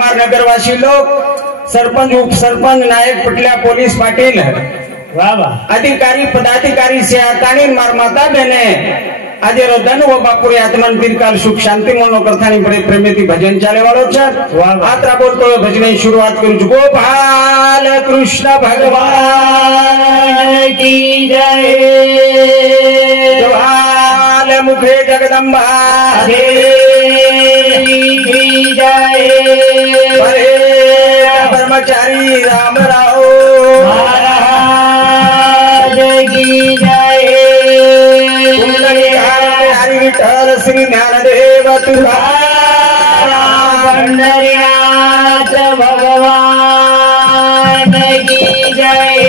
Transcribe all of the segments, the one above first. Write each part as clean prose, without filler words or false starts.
नगरवासी लोग सरपंच उपसरपंच नायक पटल्या पोलीस पाटील अधिकारी पदाधिकारी से आतानी माता बहने आज रोदन वो बापुरी आत्मन दीर्घकाल सुख शांति मनो करथानी बड़े प्रेमेती भजन चाले वालों आत्रा बोलते भजन शुरुआत करूँ गोपाल कृष्ण भगवान की जय जवाल मुखे जगदम्बा की जय ब्रह्मचारी राम राव महाराज की जय हरि विठल श्री ज्ञानदेव तुकाराम पंढरीनाथ भगवान की जय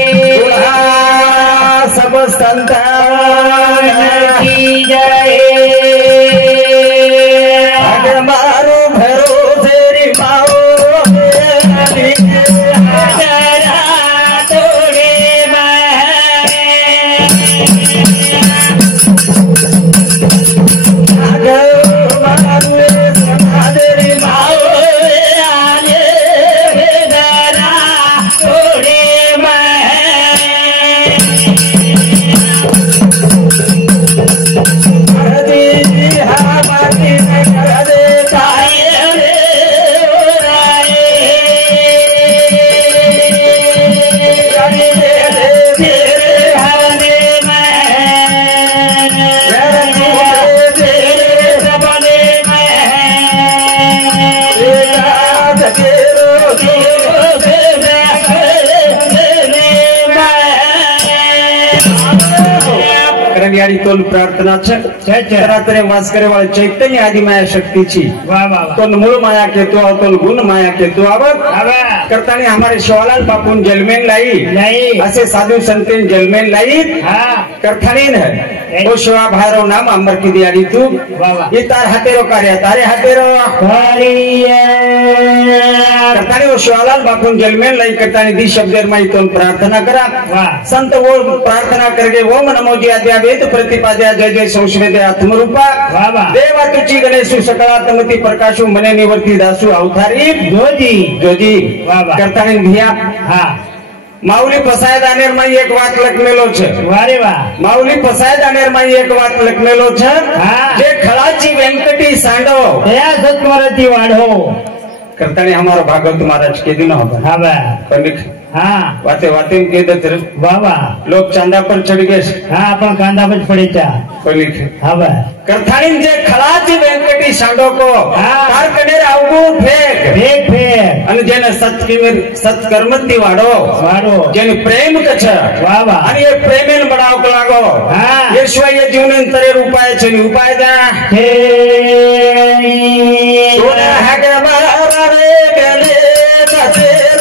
सब संतान की जय मारो भरोसे रे माओ तोल प्रार्थना छे वास करे वाले चैतन्य आदि माया शक्ति छी तो मूल माया के तो गुण माया के तो आवत करतानी हमारे शिवालाल बापून जलमेन लाई असे साधु संतेन जलमेन लाई करतानी है ओ शिवा भारो नाम अमर की दियाड़ी तू ये तार हातेरो कार्य तारे हातेरो करतानी वो शिवालाल बापून जलमेन लाई करतानी दी शब्देर माई तो प्रार्थना करा संत वो प्रार्थना करके वो नमोजी आद्या वेद प्रतिपाद्या जय जय संस्वेदे आत्मरूपा देवा तुची गणेश सकलात्मति प्रकाशु मने निवर्ती दासु अवतारी जोजी जोजी करतानी भिया माऊली पसाय दानेर माई एक वात लखमेलो छे वारे वाह माऊली पसाय दानेर माई एक वात लखमेलो छे जे खळाची व्यंकटी सांडो दया सत्वरती वाढो करतानी हमारो भागवत महाराज के दिन होगा हाँ वाते वाते के दर बाबा लोग चांदा पर चढ़ गए हाँ अपन कांदा पर पड़े चा हाँ करथानी जे खलाची वेंकटी सांडो को कार कनेर आवगु फेक फेक फेक अन जेने सत्कर्मती वाडो वाडो जेने प्रेम कछ वाह आणि ये प्रेमेन बडाव लागो हाँ ये शिवाय जीवन तरे उपाय छे उपाय दा हे सोना हगे मारा रे गले तेरे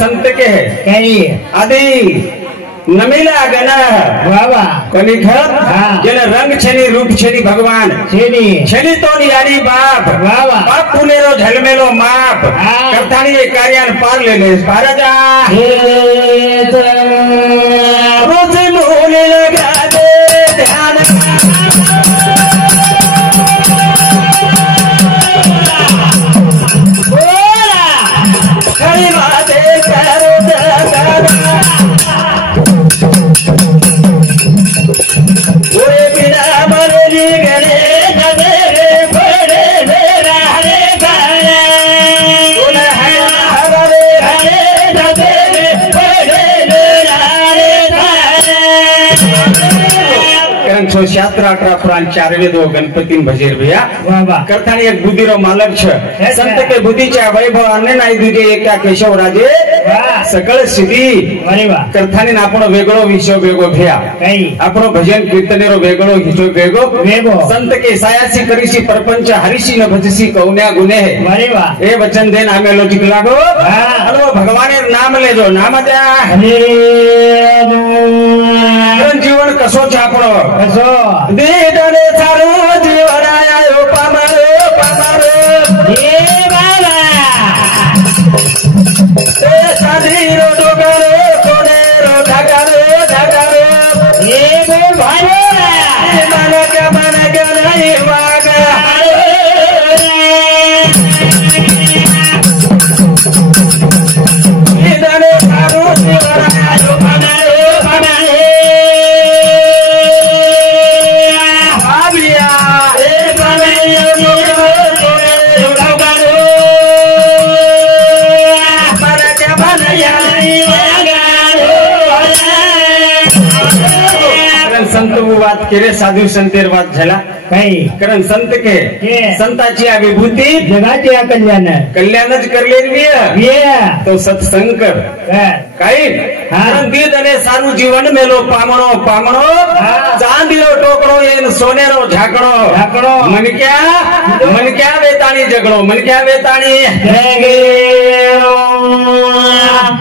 संत के है आदि नमीला गना बाबा कोनी खत जेने रंग छेनी रूप छेनी भगवान छेनी तो नियारी बाप बाबा बाप पुनेरो झलमेलो माप करतानी ये कार्यान पार ले ले महाराजा रोज मोले लगा दे ध्यान छो शास्त्र 18 पुराण 4 वेदो गणपति भजेर भैया करतानी एक बुद्धीरो मालक छ संत के बुद्धीच्या वैभव अन्य नाही दुजे एका केशव राजे सकळ सिद्धी करतानी आपण वेगळो विषय वेगळो भैया आपण भजन कीर्तनेरो वेगळो हिचो वेगळो संत के सायासी करीसी परपंच हरिसी न भजसी कौन्या गुने ए वचन देन आमे लोजिक लागो हलो भगवाने नाम लेजो नाम द्या जीवन कसो छापणो कसो देडले सारो जीवन आयो पामरो पामरो ए बाबा ए साधीरो डोगरो कोनेरो ढाकारो ढाकारो ए गो भाई मन के नहीं वागा देडले सारो जीवन आयो पामरो पामरो संत बात केले साधू संतेर बात झाला काही कारण संत के संताची विभूती जगाची कल्याण कल्याणच करलेली तो सत्संग कर काही कारण दीद आणि सारू जीवन मेलो पामणो पामणो चांदीरो टोकरो येन सोनेरो झाकणो झाकणो मनक्या वेताणी जगणो मनक्या वेताणी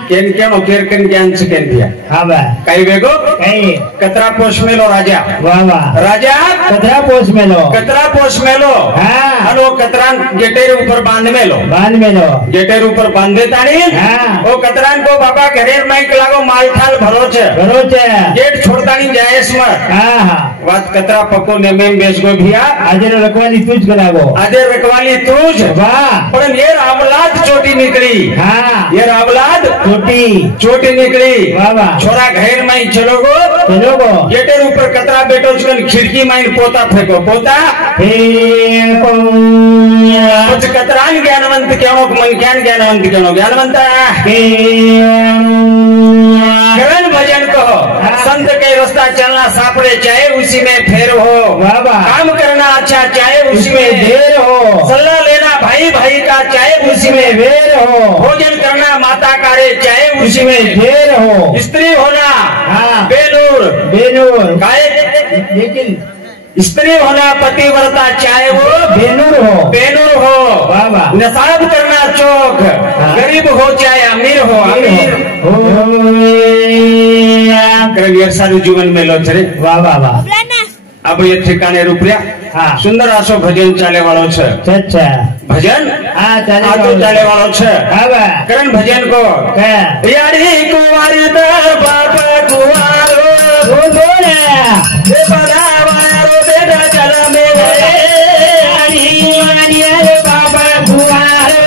केन केनो केरकन ज्ञानच केन दिया हा बा काही वेगो काही कतरा पोष मेलो राजा वाह वाह राजा कतरा पोष मेलो हां अनो कतरान गेटेर ऊपर बांध मेलो गेटेर ऊपर बांधे ताणी ओ कतरान को बाबा घरेर माइक लागो मालठाल भरो छे गेट छोड़तानी जायस मत हां हां વાત कतरा पको ने में बेस गो भैया आजे रखवाली तुझ गलागो आजे रखवाली तुझ वाह पण ये अवलाद चोटी निकली हां ये अवलाद चोटी निकली वाह वाह छोरा घर में चलोगो गेटेर ऊपर कतरा बैठो छन खिड़की में पोता फेंको पोता फेंको कुछ कतरान ज्ञानवंत क्यों मन ज्ञानवंत क्यों ज्ञानवंत करण भजन कहो संत के रास्ता चलना सापड़े चाहे उसी में फेर हो काम करना अच्छा चाहे उसी में देर हो सलाह लेना भाई भाई का चाहे उसी में वेर हो भोजन करना माता का रे चाहे उसी में देर हो स्त्री होना बेनूर लेकिन स्त्री होना पतिव्रता चाहे वो बेनूर हो नसाब करना चौक गरीब हो चाहे अमीर हो कर सारू जीवन में लो रे वाह वाह वाह अब ये ठिकाने रुपया सुंदर आसो भजन चाले वालो छे भजन चाले वालो छे करण भजन को यारी कुंवारी बाबा कुंवारो बेटा चला मेरे बाबा कुंवारो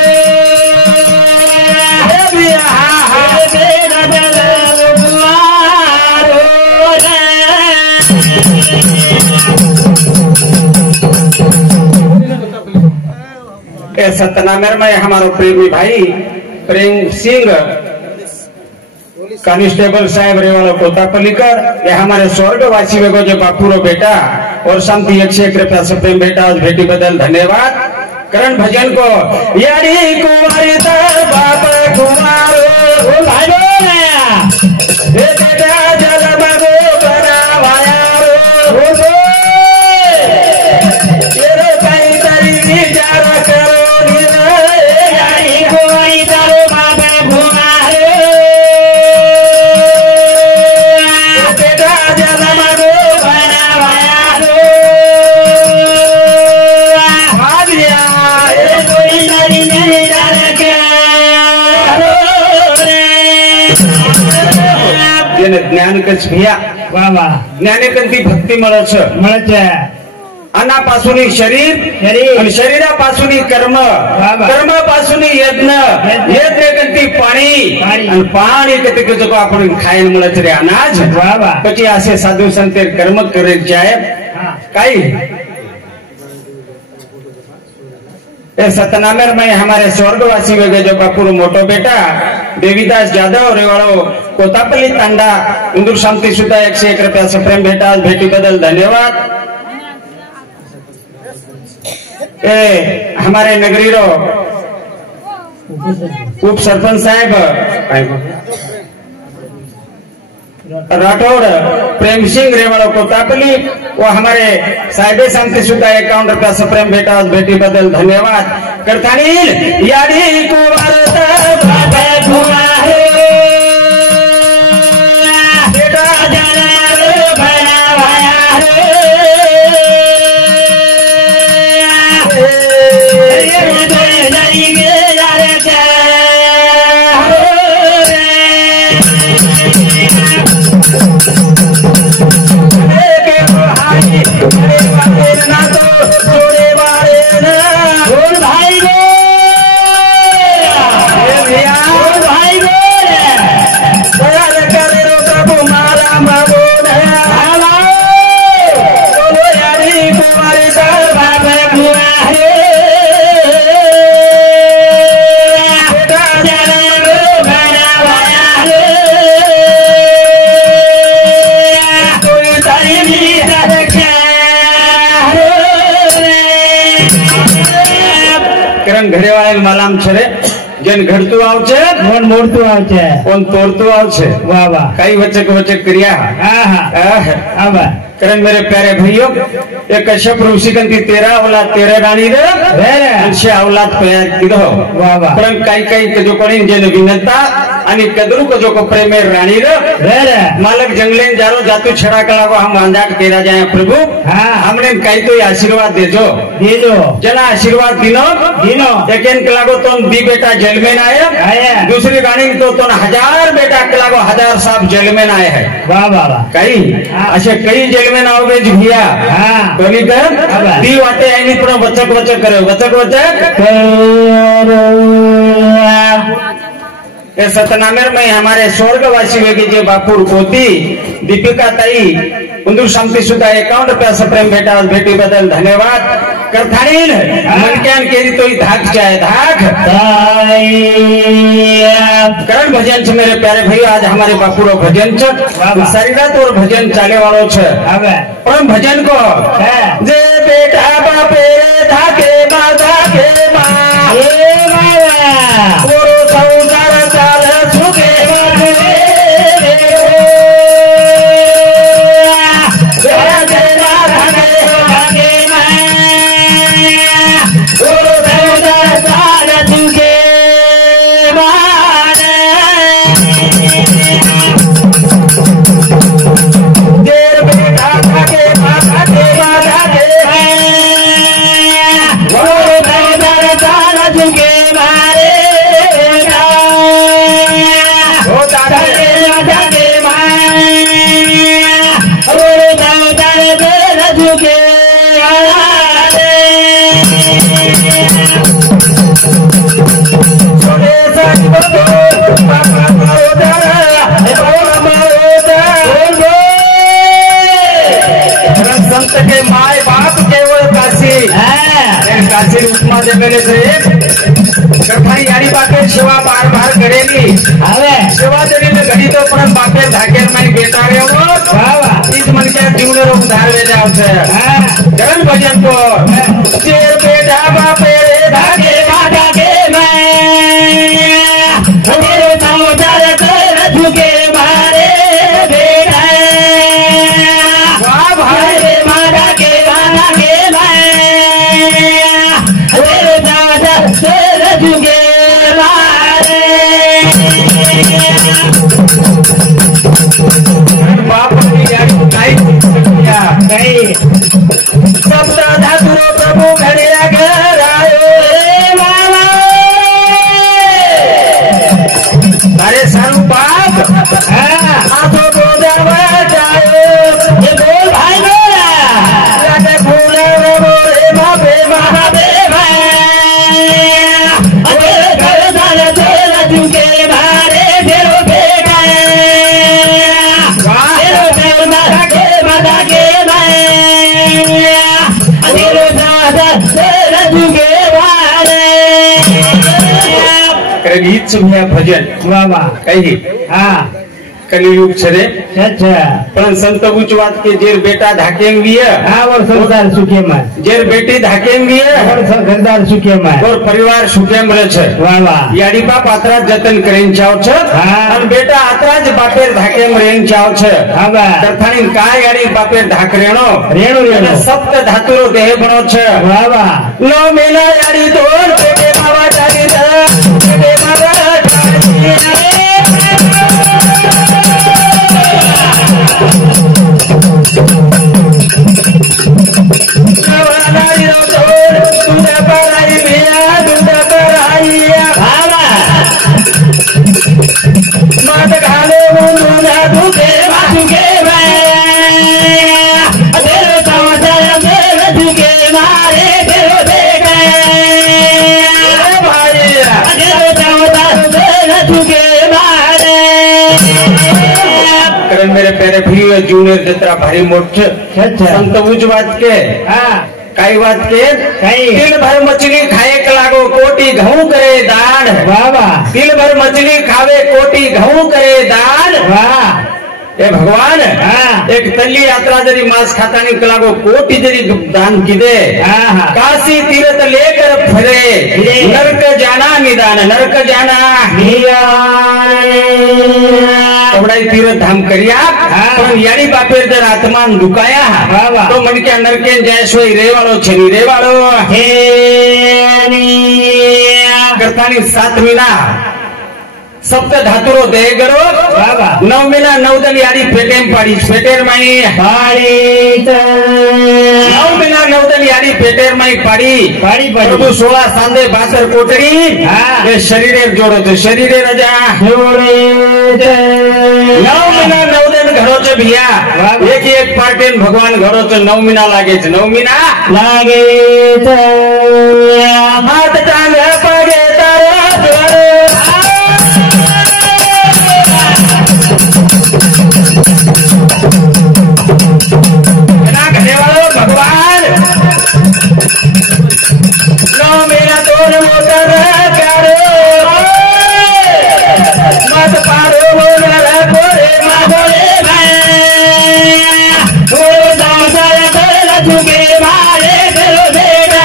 सतनामेर में हमारो प्रेमी भाई प्रेम सिंह कांस्टेबल साहब रेवाला कोतापलीकर ये हमारे स्वर्गवासी वेगो जो बापूरो बेटा और शांति 101 रुपया से प्रेम बेटा आज भेटी बदल धन्यवाद करण भजन को यारी कुंवारी बाबा कुमारो भाई बेटा जल मगो बनावाया तेरे कई तरी निजारा करो यारी कुंवारी बाबा कुमारो बेटा जल मगो बनावाया ज्ञान कच भैया वाह वाह ज्ञानेकंती भक्ती मळच अनापासून शरीर आणि शरीरापासून कर्म कर्मापासून यज्ञ यज्ञकंती पाणी आणि पाणी कधी जो आपण खायला मळच रे अनाज પછી असे साधू संत कर्म करेल जाय काही सतनामेर में हमारे स्वर्गवासी वेगे जो बापूर मोटो बेटा देवीदास जादव रेवाड़ो कोतापल्ली तांडा इंदूर शांती सुद्धा 101 रुपयाचं प्रेम भेटा भेटीबद्दल धन्यवाद। हमारे नगरी रो उप सरपंच साहब राठौड़ प्रेम सिंह रेवाड़ो कोतापल्ली वो हमारे साहिबे शांति सुद्धा 51 रुपयाचं प्रेम भेटा भेटी बदल धन्यवाद। करतानील याडी घरेवाळे मालाम छे જેન ઘડતું આવશે કોણ મોડતું આવશે કોણ તોડતું આવશે વાહ વાહ કઈ વચક વચક કર્યા હા હા હા વાહ करण मेरे प्यारे भाइयों एक कश्यप ऋषिकंती 13 औलाद 13 राणी रे अंशे औलाद तयार किदो वाह वाह करण काही काही जो कोणी जेने विनंता आणि कदरू को जो को प्रेमे राणी रे मालक जंगलेन जारो जातु छड़ा कलागो हम अंदाज केरा जाए प्रभु हां हमने काही तो आशीर्वाद देजो देजो जना आशीर्वाद दिनो दिनो एकेन कलागो तो दी बेटा जेल में आया दूसरी राणी तो 1000 बेटा कलागो 1000 साहब जेल में आए है वाह वाह काही असे काही जेल में ना होगे भैया हाँ कोनी कर दी वाटे आई नहीं पड़ा वचक वचक करे वचक वचक ये सतनामेर में हमारे स्वर्गवासी वेगी जे बापुर पोती दीपिका ताई उंदूर शांति सुद्धा 51 रुपया प्रेम भेटा भेटी बदल धन्यवाद। करथानील मनक्यान केरी तो धाक चाहे धाक करण भजन छे मेरे प्यारे भाई आज हमारे बापुरो भजन छे सारी रात और भजन चाले वालो छे पण भजन को जे बेटा बापे धाके मा धाके मा ए माया ओरो संसार चाल सुखे सेवा बार बार करेली सेवा जरी में घड़ी तो पण बापे धाकेर में बेटा रे वाह इस मन के जीवन रो उधार ले जाओ से करण भजन को शेर बेटा बापे रे धाके माता के मैं मेरे नाम जारे कर झुके मारे बेटा वाह भाई रे माता के माता के मैं मेरे नाम जारे झुके प्रभु घरे घर आयो अरे सारू बाप आंखों को जावा जाओ ये बोल भाई मेरा राजा फूले रे बाबे महाबे अरे घर जाने तेरा झुके मारे फेरो बेटा फेरो फेरो माता के गीत सुनिया भजन वाह वाह कही हाँ कलियुग छे रे। अच्छा पण संत उच्च बात के जेर बेटा धाकेंगी हाँ और संसार सुखे में जेर बेटी धाकेंगी और घरदार सुखे में और परिवार सुखेम रहे छे। वाह वाह याडी बाप आतरा जतन करेन चाव छे और बेटा आतरा ज बापेर धाकेम रेन चाव छे। हाँ बा तरथाणी काय याडी बापेर धाक रेणो रेणु सप्त धातुरो देह बनो छे। वाह वाह नो मेला याडी तोर बेटे बाबा जागी बेटे बाबा मेरे प्यारे भाई जूनियर जत्रा भारी मोट संत उच्च बात के कई बात के दिन भर मछली खाए के लागो कोटी घऊ करे दान। बाबा दिन भर मछली खावे कोटी घऊ करे दान। वाह ए भगवान एक तल्ली यात्रा जरी मांस खाता नहीं कलागो कोटि जरी दान किदे काशी तीर्थ लेकर फिरे नरक जाना निदान नरक जाना कबड़ाई तीर्थ धाम करिया यारी बापेर जर आत्मान दुकाया तो मन के नरके जैसो रेवाड़ो छनी रेवाड़ो करतानी 7 महीना सप्त धातुरो देह गरो 9 महीना 9 दल यारी पेटेम पाड़ी पेटेर माई पाड़ी 9 महीना 9 दल यारी पेटेर माई पाड़ी पाड़ी प्रभु 16 सांदे 72 कोटड़ी ये शरीरे जोड़ो तो शरीरे रजा जोड़े 9 महीना 9 दिन घरो छे भैया एक पार्टेन भगवान घरो छे 9 महीना लागे छे 9 महीना लागे छे हाथ टांग पगे तारा जोड़े भगवान 9 महीना तोर मोटर करो मत पारो मोटर कोरे मारे भाई ओ संसार कर झुके मारे करो बेटा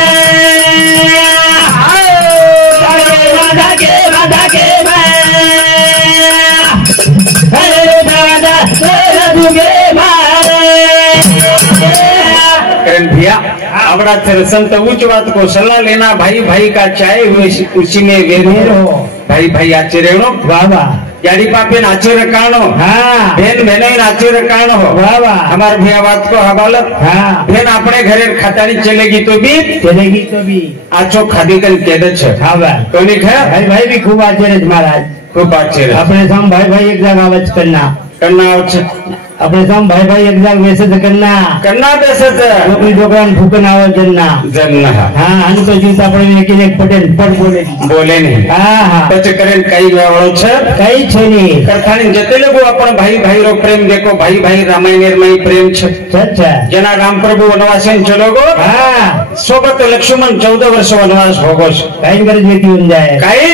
आओ माता के भाई अरे दादा कर झुके भैया अपना संत उच्च बात को सलाह लेना भाई भाई का चाहे उसी में वेर हो भाई भाई आश्चर्य हो बाबा यारी पापे नाचे रकानो बेन मैंने नाचे रकानो हो बाबा हमारे भैया बात को हवाला बेन अपने घरे खातानी चलेगी तो भी आचो खादी कर केद छे कोनी खा भाई भाई भी खूब आश्चर्य महाराज खूब आश्चर्य अपने साम भाई भाई एक जगह आवाज करना अपने साम भाई भाई एक जगह मैसेज करना बेसत नौकरी दुकान फूकन आवाज जन्ना हाँ हम तो जीत अपने एक पटेल पट बोले नहीं हाँ पछ करें कई वाळो छे कई छे नहीं करथानी जते लोगो अपन भाई भाई रो प्रेम देखो भाई भाई रामायण में प्रेम छे अच्छा जना राम प्रभु वनवासन चलोगो हाँ सोबत लक्ष्मण 14 वर्ष वनवास भोगो कई कर जेती हो जाए कई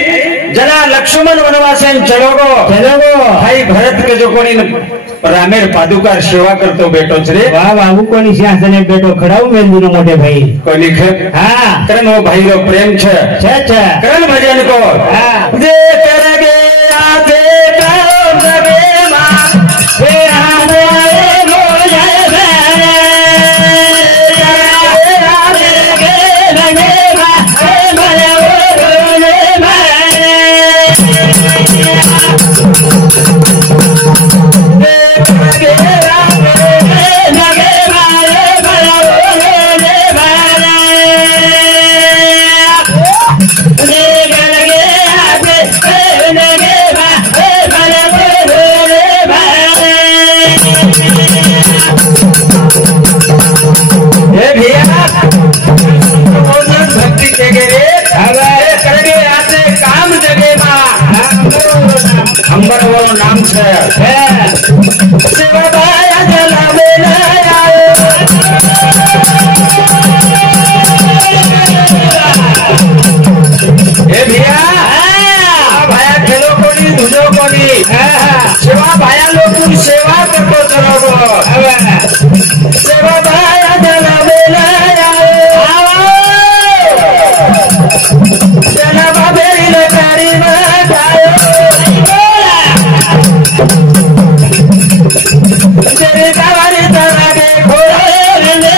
जना लक्ष्मण वनवासन चलोगो भाई भरत के जो कोनी रामेर पादुकार सेवा करतो बेटो रे वाह वाह कोनी सिंहासने बेटो खड़ाऊ मेंदुनो मोटे भाई कोनी हां करन वो भाई रो प्रेम छे अच्छा करन भजन को हां जे करगे आजे काम जगे मां हे आने रो जय बे आजे के लगे मां हे भले रो जय बे भक्ति जगे रे करगे आते काम जगे अंबर वो नाम छे शिवदाया जलावे आयो ए भैया भाया खेलो कोनी धुजो कोनी सेवा भाया लोग सेवा करतो चलो सेवा भाया जलावेला चला बाबेल कारी मायो तेरे गावारी तरागे खोले ले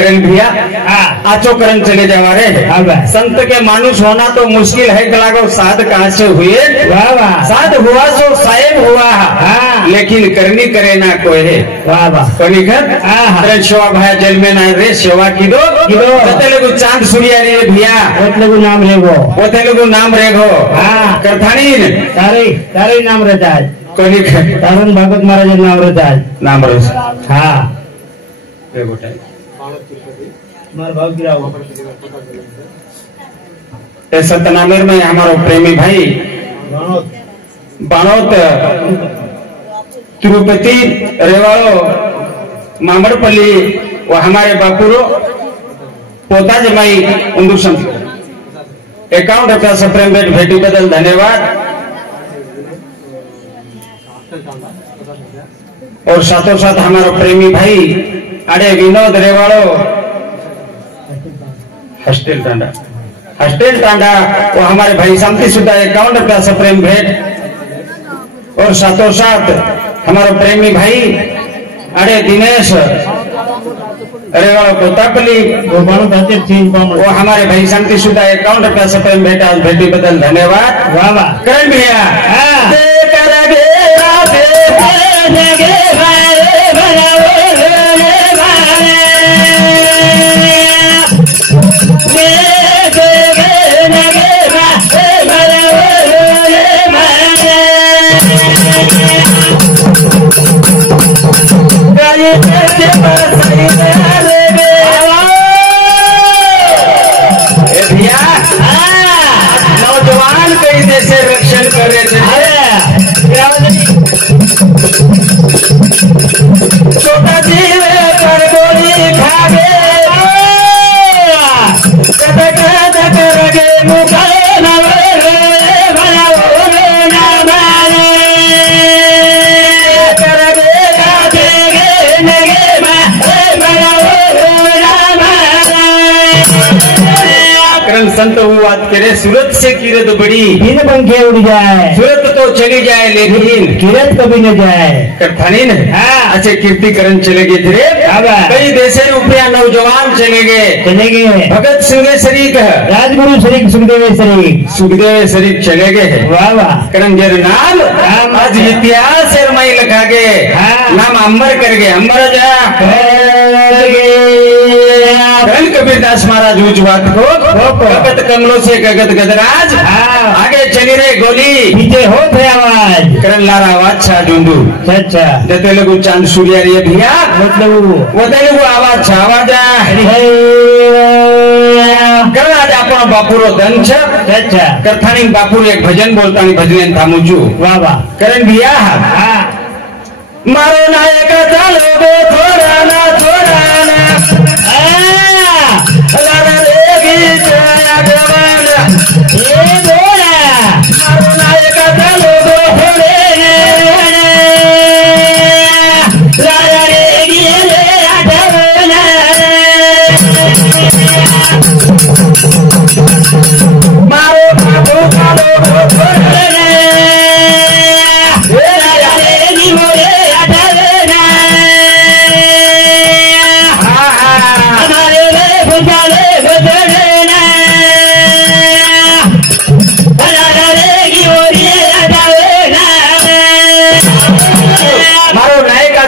भरे भैया आचो करण चले जावा रे संत के मानुष होना तो मुश्किल है लागो साध कहाँ से हुए साध हुआ सो साहेब हुआ लेकिन करनी करे ना कोई है सेवा भाई जल में ना रे सेवा की दो लोग चांद सूर्या रे भैया नाम रेगो लोग नाम रेगो करथानी तारे नाम रहता है कोई तारण भागवत महाराज नाम रहता है नाम रो हाँ सतनामेर में हमारो प्रेमी भाई बाणोत तिरुपति रेवाड़ो मामड़पल्ली वो हमारे बापुरो पोता जमाई उन्दुसम 51 रुपया सप्रेम भेट भेटी बदल धन्यवाद और साथों साथ हमारा प्रेमी भाई अरे विनोद रेवाड़ो हॉस्टेल टांडा वो हमारे भाई शांति सुधा 51 रुपया सप्रेम भेंट और साथों साथ हमारा प्रेमी भाई अरे दिनेश रेवाड़ो कोतापली वो हमारे भाई शांति सुधा 51 रुपया सप्रेम भेंट आज भेटी बदल धन्यवाद करण भैया नौजवान कैसे से रक्षण कर रहे थे छोटा जीव कर गोली खागे संत वो बात करे सूरत से किरत बड़ी बिन पंखे उड़ जाए सूरत तो चली जाए लेकिन किरत कभी न जाए करथानी न अच्छे कीर्तिकरण चले गए थे कई देशे रुपया नौजवान चले गए भगत सिंह शरीक राजगुरु शरीक सुखदेव शरीक चले गए वाह वाह करण जर नाम आज इतिहास मई लिखा गए नाम अमर कर गए अमर जा कबीरदास महाराज उस बात को गगत कमलों से गगत गदराज आगे चली रहे गोली पीछे होते आवाज करण लारा आवाज छा ढूंढू अच्छा जते लोग चांद सूर्या रे भैया मतलब वो लोग आवाज छा आवाज करण आज अपना बापुरो धन छ अच्छा करथानी बापुर एक भजन बोलता भजन थामू छू वाह वाह करण भैया मारो नायक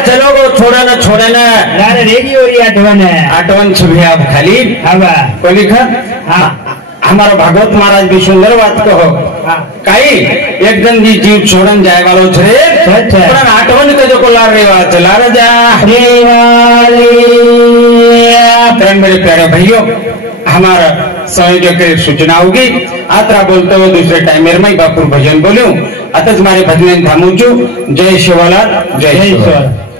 चलो थोड़ा ना आटवन छुभी आप खाली को लिखा हमारा भागवत महाराज भी सुंदर बात कहो कई एक दिन जी जीव छोड़न जाए वालों छे आटवन के जो को लार रे बात ला जा मेरे प्यारे भाइयों हमारा संयोजक की सूचना होगी आत्रा बोलते हुए दूसरे टाइमर में बापुर भजन बोलूं अतः हमारे भजन थामूचू जय शिवालाल जय शिवालाल।